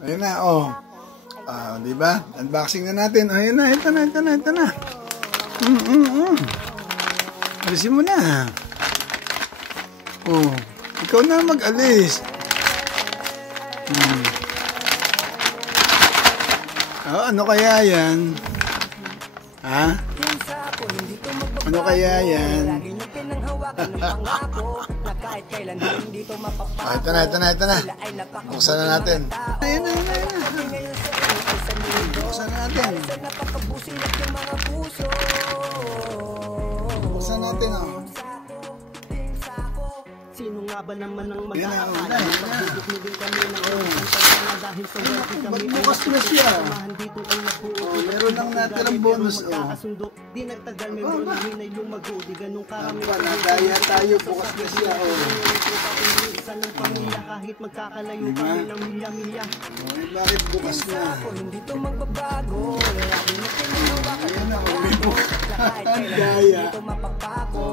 Ayun na, oh. Di ba? Unboxing na natin. Ayun na, ito na. Alisin mo na. Oh, ikaw na mag-alis. Ano kaya yan? Ha? Ano kaya yan? Ito na. Buksan na natin. Ayan na. Buksan na natin. Buksan natin, oh. Sino nga ba naman ang mag-aakala? Pagduduk kami ng pagkakala dahil sa work kami. Bukas na siya. Dito ang nabuo. Meron lang natirang bonus. Di nagtagal may bro namin ay lumago. Di ganun karami. Panadaya tayo. Bukas na siya. Isa ng pamilya kahit magkakalayo kami ng milya-milya. Bakit bukas na? Hindi to magbabago. Ayan na. Panadaya.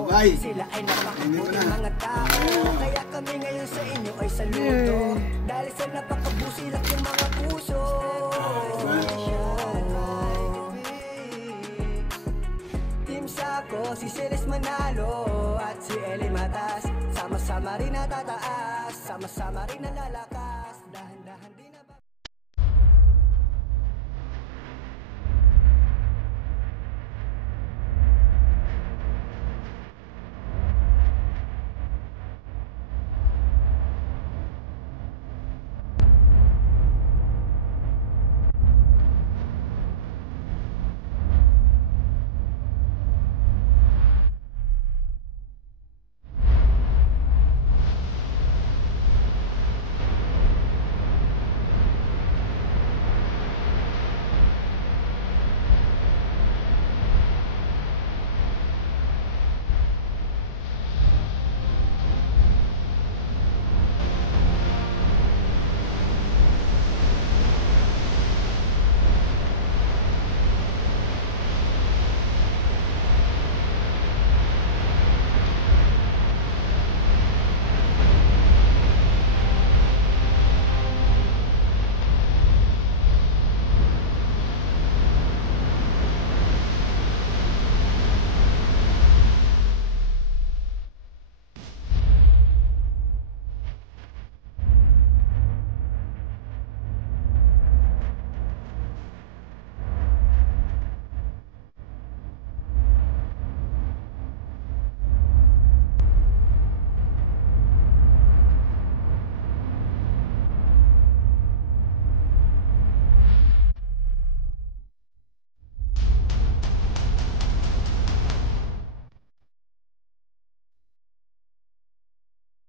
Bye. Sila ay napakabuti mga tao. Kaya kami ngayon sa inyo ay saludo. Dahil sa napakabusilak yung mga puso. Team Sako, si Celes Manalo at si Eli Matas. Sama-sama rin natataas, sama-sama rin nalalakas.